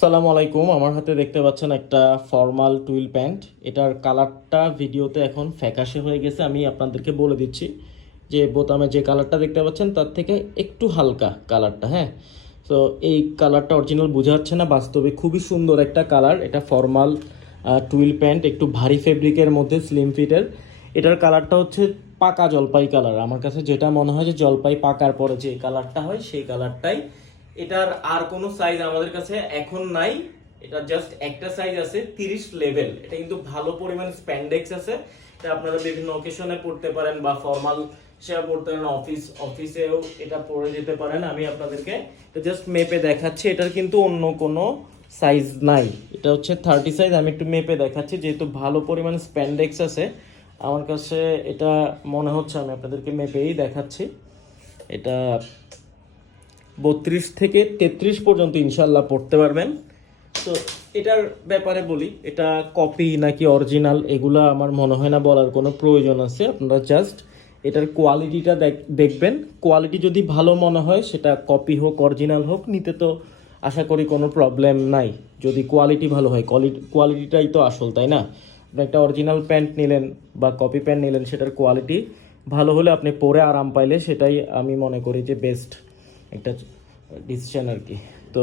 সালামু আলাইকুম। আমার হাতে দেখতে পাচ্ছেন একটা ফর্মাল টুইল প্যান্ট। এটার কালারটা ভিডিওতে এখন ফ্যাকাশে হয়ে গেছে। আমি আপনাদেরকে বলে দিচ্ছি যে বোতামে যে কালারটা দেখতে পাচ্ছেন তার থেকে একটু হালকা কালারটা, হ্যাঁ। তো এই কালারটা অরিজিনাল বোঝা যাচ্ছে না, বাস্তবে খুবই সুন্দর একটা কালার। এটা ফর্মাল টুইল প্যান্ট, একটু ভারী ফেব্রিকের মধ্যে স্লিম ফিটের। এটার কালারটা হচ্ছে পাকা জলপাই কালার। আমার কাছে যেটা মনে হয় যে জলপাই পাকার পরে যে কালারটা হয় সেই কালারটাই। এটার আর কোনো সাইজ আমাদের কাছে এখন নাই। এটা জাস্ট একটা সাইজ আছে 30 লেভেল। এটা কিন্তু ভালো পরিমাণ স্প্যান্ডেক্স আছে। এটা আপনারা বিভিন্ন অকেশনে পড়তে পারেন বা ফর্মাল হিসেবে পড়তে পারেন, অফিসেও এটা পরে যেতে পারেন। আমি আপনাদেরকে এটা জাস্ট মেপে দেখাচ্ছি। এটার কিন্তু অন্য কোনো সাইজ নাই। এটা হচ্ছে 30 সাইজ। আমি একটু মেপে দেখাচ্ছি, যেহেতু ভালো পরিমাণ স্প্যান্ডেক্স আছে আমার কাছে এটা মনে হচ্ছে। আমি আপনাদেরকে মেপেই দেখাচ্ছি। এটা 32 থেকে 33 পর্যন্ত ইনশাল্লাহ পড়তে পারবেন। তো এটার ব্যাপারে বলি, এটা কপি নাকি অরিজিনাল এগুলা আমার মনে হয় না বলার কোনো প্রয়োজন আছে। আপনারা জাস্ট এটার কোয়ালিটিটা দেখবেন। কোয়ালিটি যদি ভালো মনে হয়, সেটা কপি হোক অরিজিনাল হোক, নিতে তো আশা করি কোনো প্রবলেম নাই। যদি কোয়ালিটি ভালো হয়, কোয়ালিটিটাই তো আসল, তাই না? আপনি একটা অরিজিনাল প্যান্ট নিলেন বা কপি প্যান্ট নিলেন, সেটার কোয়ালিটি ভালো হলে আপনি পরে আরাম পাইলে সেটাই আমি মনে করি যে বেস্ট একটা ডিসিশন আর কি।